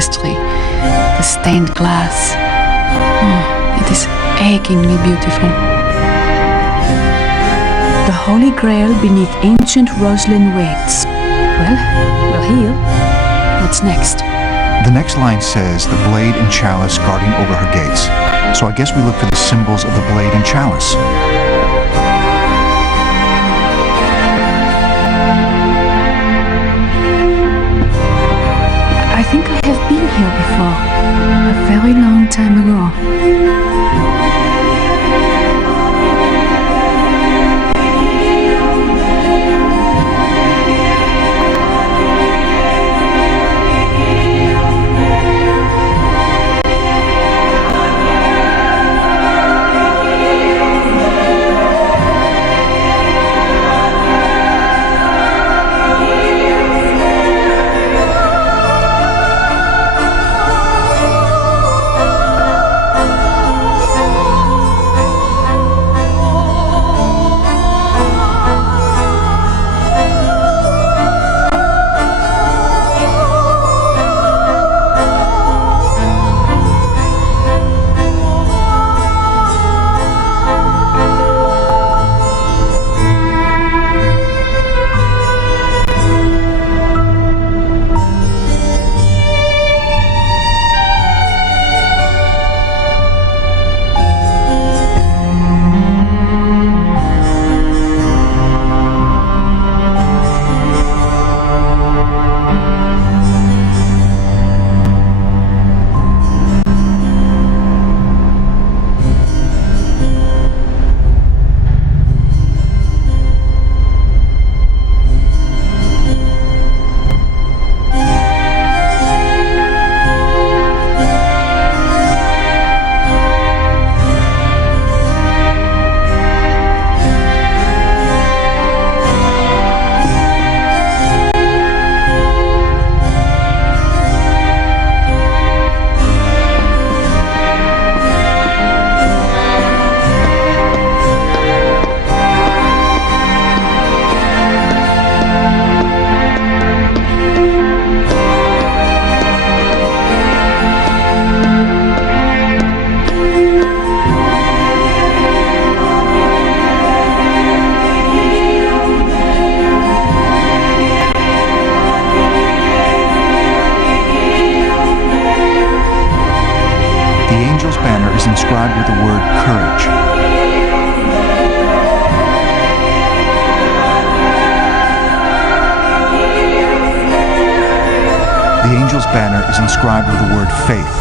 artistry, the stained glass. Oh, it is achingly beautiful. The Holy Grail beneath ancient roseland waits. Well, we're here. What's next? The next line says the blade and chalice guarding over her gates. So I guess we look for the symbols of the blade and chalice. I think I have been here before, a very long time ago. Is inscribed with the word courage. The angel's banner is inscribed with the word faith.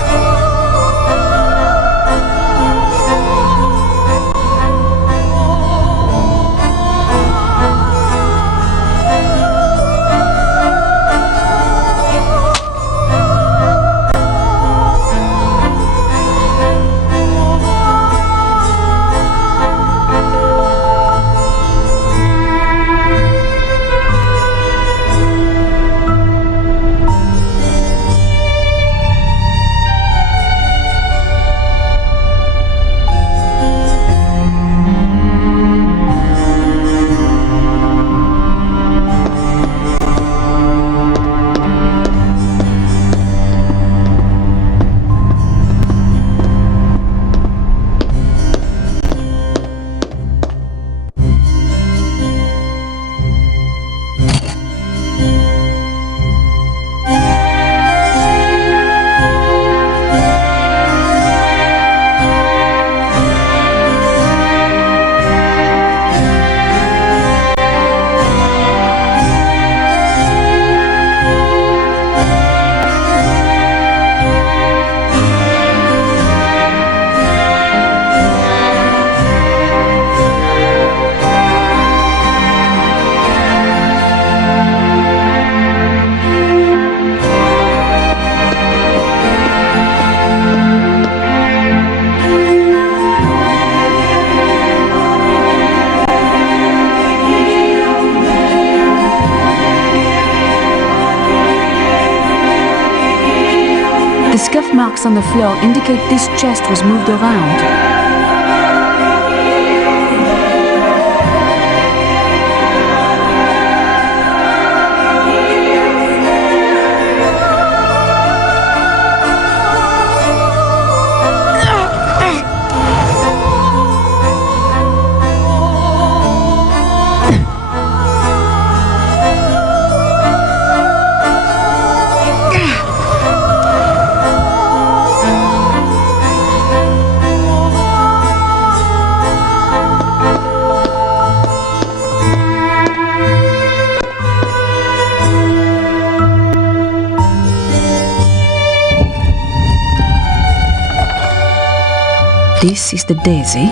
The scuff marks on the floor indicate this chest was moved around. This is the daisy.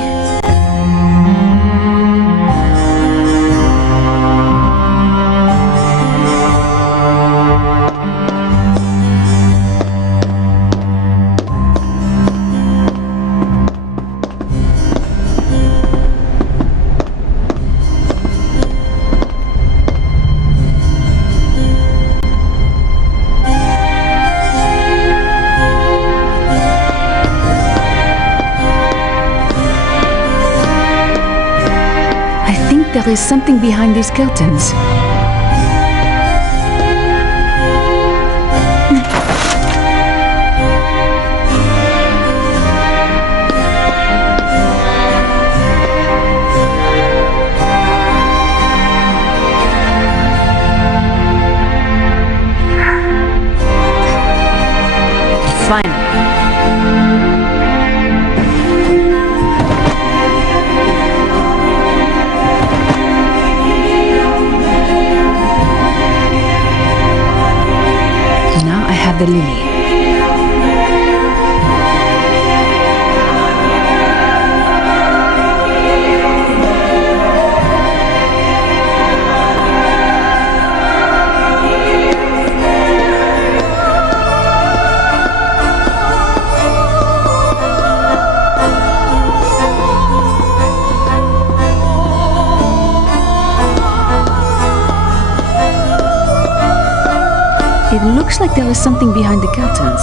There is something behind these curtains. Finally. The lily. It looks like there is something behind the curtains.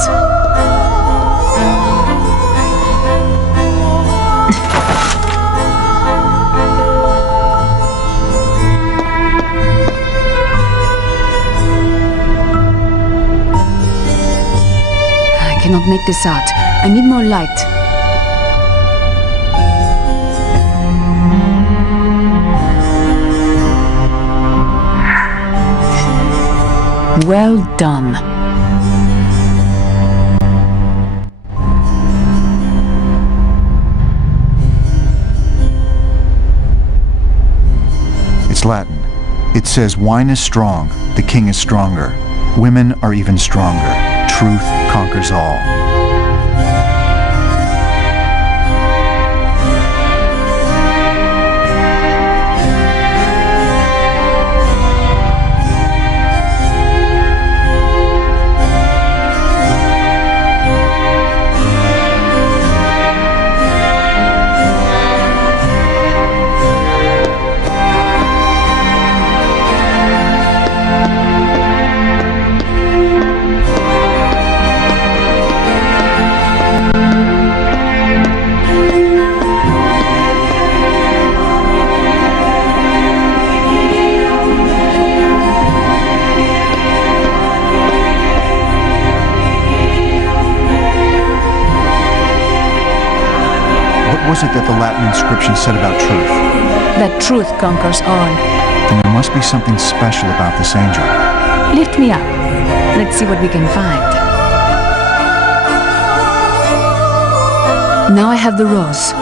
I cannot make this out. I need more light. Well done. It's Latin. It says, wine is strong, the king is stronger. Women are even stronger. Truth conquers all. What was it that the Latin inscription said about truth? That truth conquers all. Then there must be something special about this angel. Lift me up. Let's see what we can find. Now I have the rose.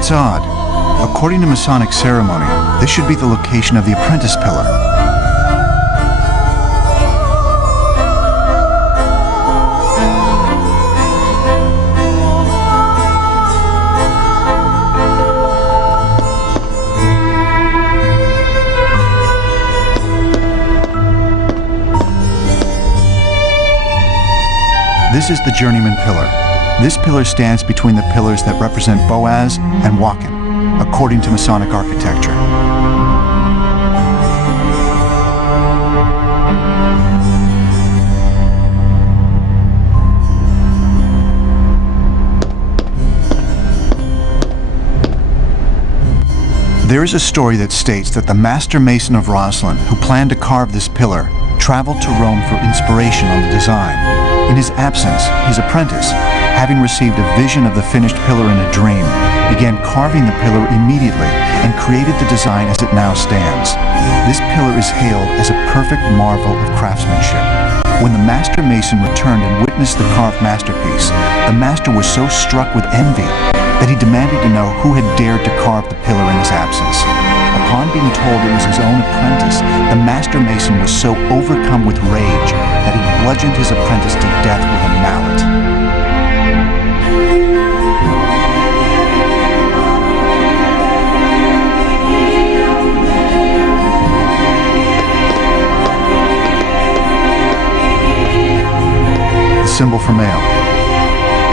That's odd. According to Masonic ceremony, this should be the location of the apprentice pillar. This is the journeyman pillar. This pillar stands between the pillars that represent Boaz and Wakin, according to Masonic architecture. There is a story that states that the master mason of Roslin, who planned to carve this pillar, traveled to Rome for inspiration on the design. In his absence, his apprentice, having received a vision of the finished pillar in a dream, began carving the pillar immediately and created the design as it now stands. This pillar is hailed as a perfect marvel of craftsmanship. When the master mason returned and witnessed the carved masterpiece, the master was so struck with envy that he demanded to know who had dared to carve the pillar in his absence. Upon being told it was his own apprentice, the master mason was so overcome with rage that he bludgeoned his apprentice to death with a mallet. The symbol for male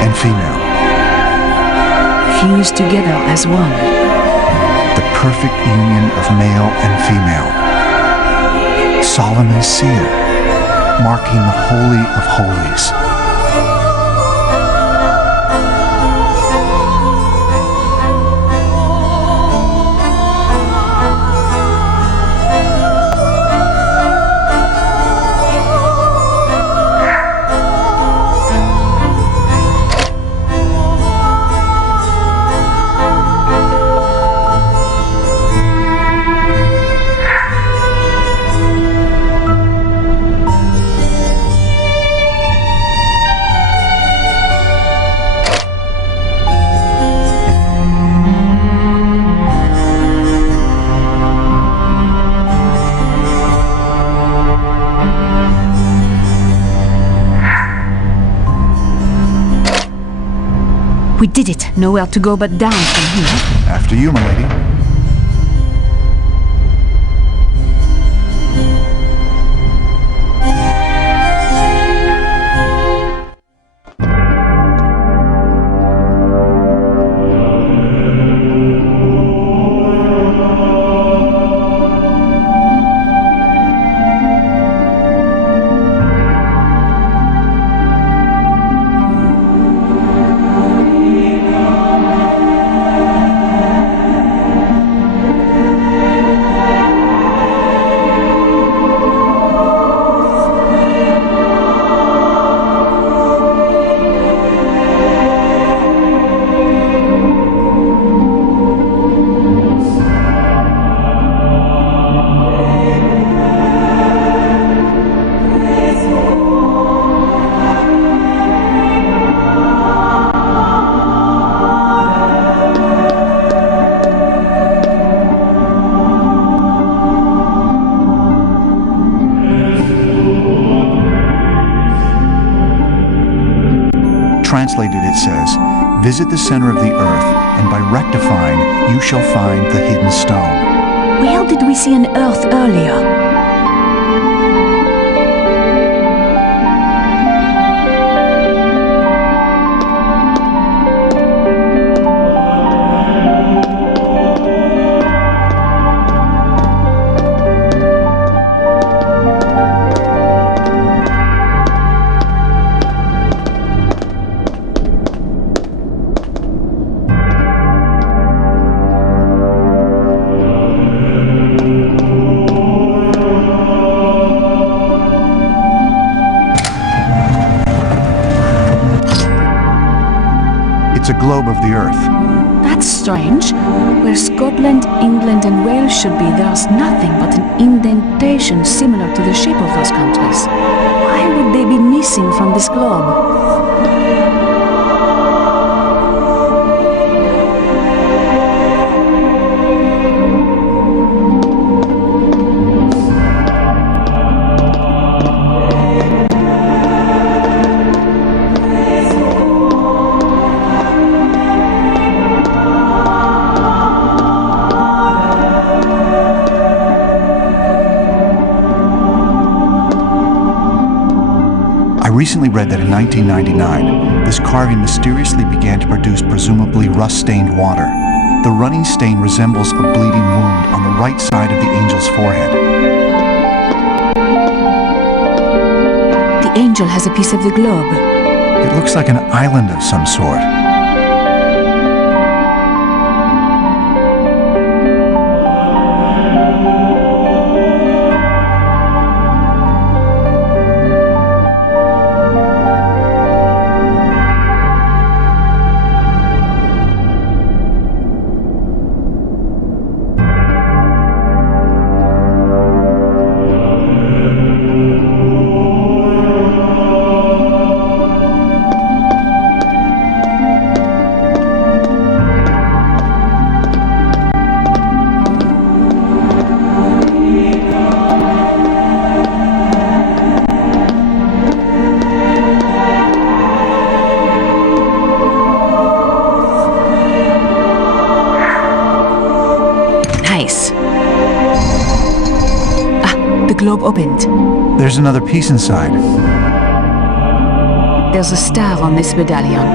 and female, Fused together as one. the perfect union of male and female. Solomon's seal, marking the Holy of Holies. We did it. Nowhere to go but down from here. After you, my lady. Translated, it says, "Visit the center of the earth, and by rectifying, you shall find the hidden stone." Where did we see an earth earlier? It's a globe of the earth. That's strange. Where Scotland, England and Wales should be, there's nothing but an indentation similar to the shape of those countries. Why would they be missing from this globe? recently read that in 1999, this carving mysteriously began to produce presumably rust-stained water. The running stain resembles a bleeding wound on the right side of the angel's forehead. The angel has a piece of the globe. It looks like an island of some sort. The globe opened. There's another piece inside. There's a star on this medallion.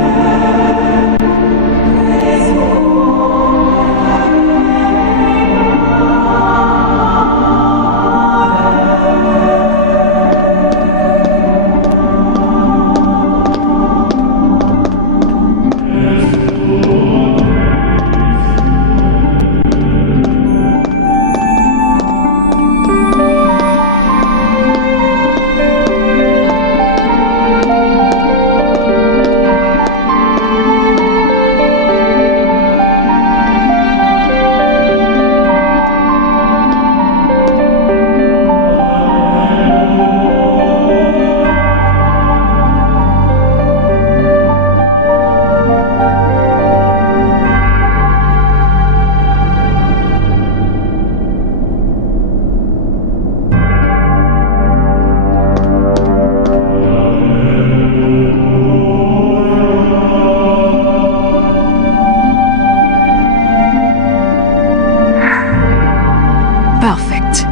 Perfect.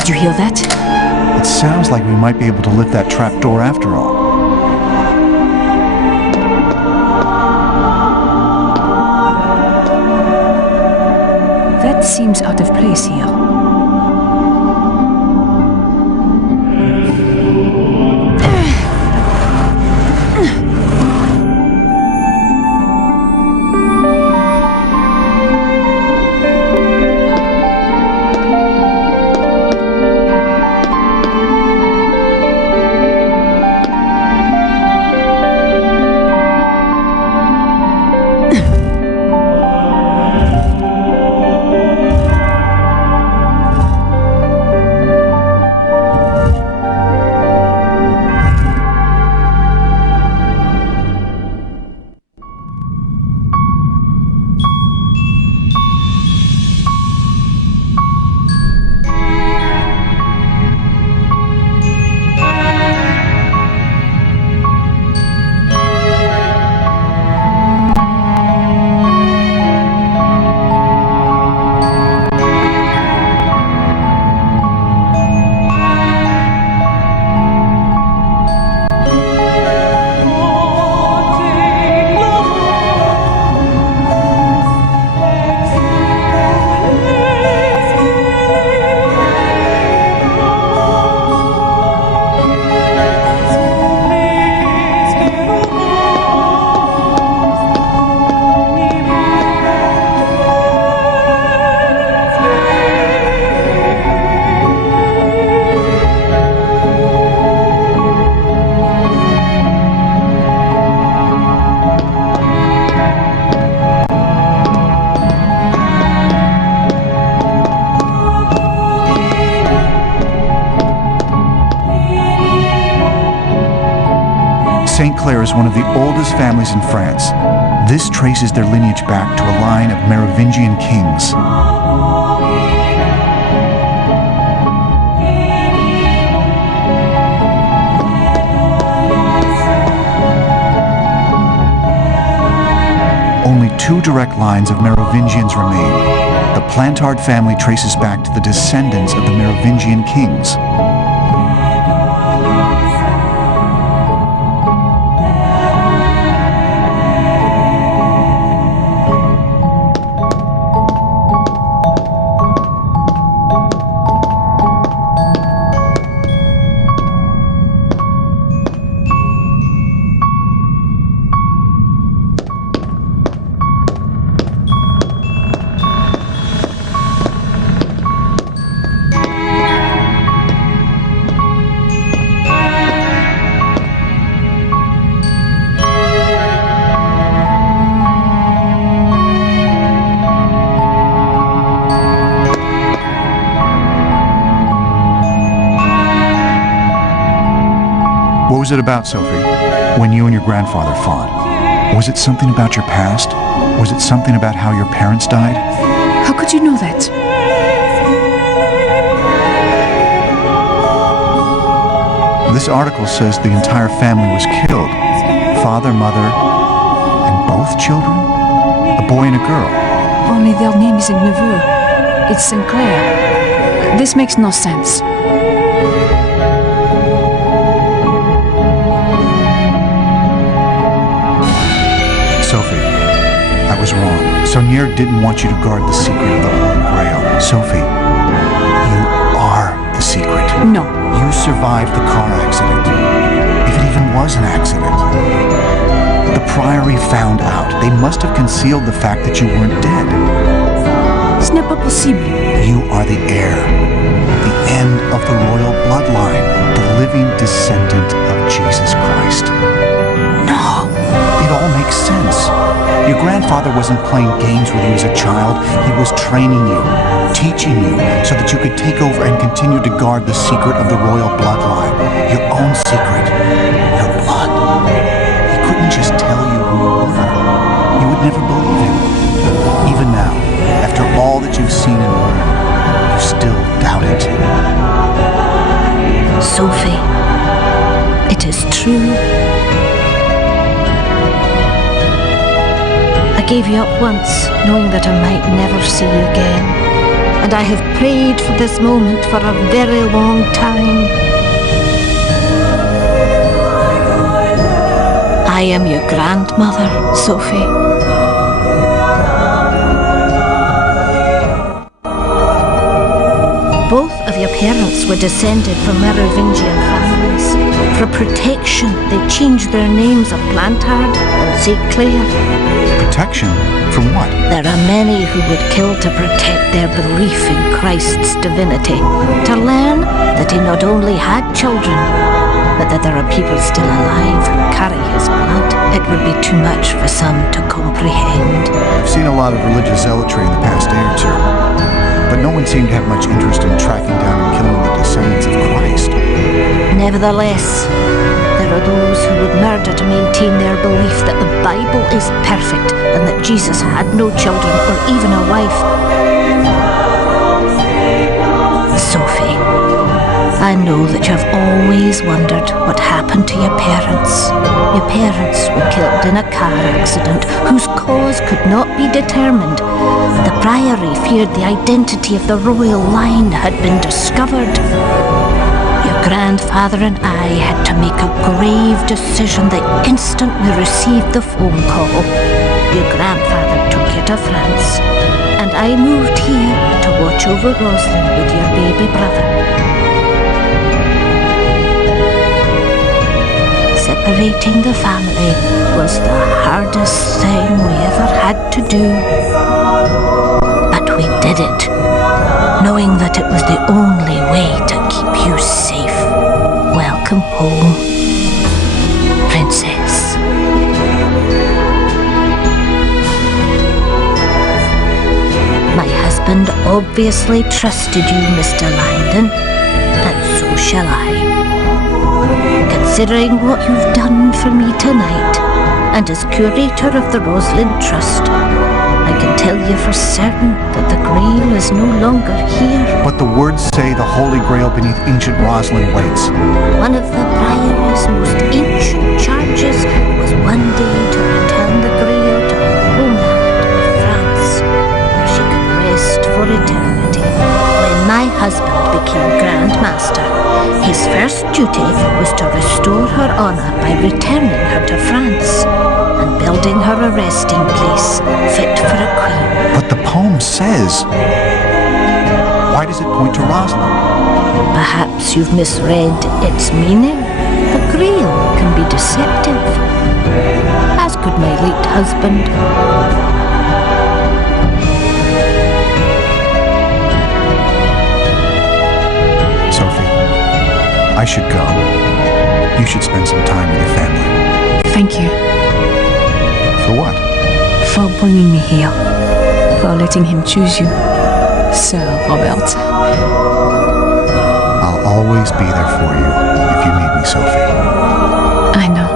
Did you hear that? It sounds like we might be able to lift that trap door after all. That seems out of place here. Claire is one of the oldest families in France. This traces their lineage back to a line of Merovingian kings. Only 2 direct lines of Merovingians remain. The Plantard family traces back to the descendants of the Merovingian kings. What was it about, Sophie, when you and your grandfather fought? Was it something about your past? Was it something about how your parents died? How could you know that? This article says the entire family was killed. Father, mother, and both children? A boy and a girl. Only their name is in Neveu. It's Sinclair. This makes no sense. Sophie, I was wrong. Saunier didn't want you to guard the secret of the Holy Grail. Sophie, you are the secret. No. You survived the car accident. If it even was an accident. The Priory found out. They must have concealed the fact that you weren't dead. Ce n'est pas possible. You are the heir. The end of the royal bloodline. The living descendant of Jesus Christ. No. It all makes sense. Your grandfather wasn't playing games with you as a child. He was training you, teaching you, so that you could take over and continue to guard the secret of the royal bloodline. Your own secret. Your blood. He couldn't just tell you who you were. You would never believe him. Even now, after all that you've seen and learned, you still doubt it. Sophie, it is true. I gave you up once, knowing that I might never see you again. And I have prayed for this moment for a very long time. I am your grandmother, Sophie. Both of your parents were descended from Merovingian families. For protection, they changed their names of Plantard and St. Clair. Protection? From what? There are many who would kill to protect their belief in Christ's divinity, to learn that he not only had children, but that there are people still alive who carry his blood. It would be too much for some to comprehend. I've seen a lot of religious zealotry in the past day or two, but no one seemed to have much interest in tracking down and killing the descendants of Christ. Nevertheless, there are those who would murder to maintain their belief that the Bible is perfect and that Jesus had no children or even a wife. Sophie, I know that you have always wondered what happened to your parents. Your parents were killed in a car accident whose cause could not be determined. The Priory feared the identity of the royal line had been discovered. Your grandfather and I had to make a grave decision the instant we received the phone call. Your grandfather took you to France, and I moved here to watch over Rosalind with your baby brother. Separating the family was the hardest thing we ever had to do. But we did it, knowing that it was the only way to keep you safe. Welcome home, Princess. My husband obviously trusted you, Mr. Langdon, and so shall I. Considering what you've done for me tonight, and as curator of the Rosalind Trust, I can tell you for certain that the Grail is no longer here. But the words say the Holy Grail beneath ancient Rosalind waits. One of the Priory's most ancient charges was one day to return the Grail to her homeland of France, where she could rest for eternity. When my husband became Grand Master, his first duty was to restore her honour by returning her to France and building her a resting place fit for a queen. But the poem says... Why does it point to Rosalind? Perhaps you've misread its meaning. The Grail can be deceptive, as could my late husband. Sophie, I should go. You should spend some time with your family. Thank you For what? for bringing me here, for letting him choose you, Sir Robert. I'll always be there for you if you need me, Sophie. I know.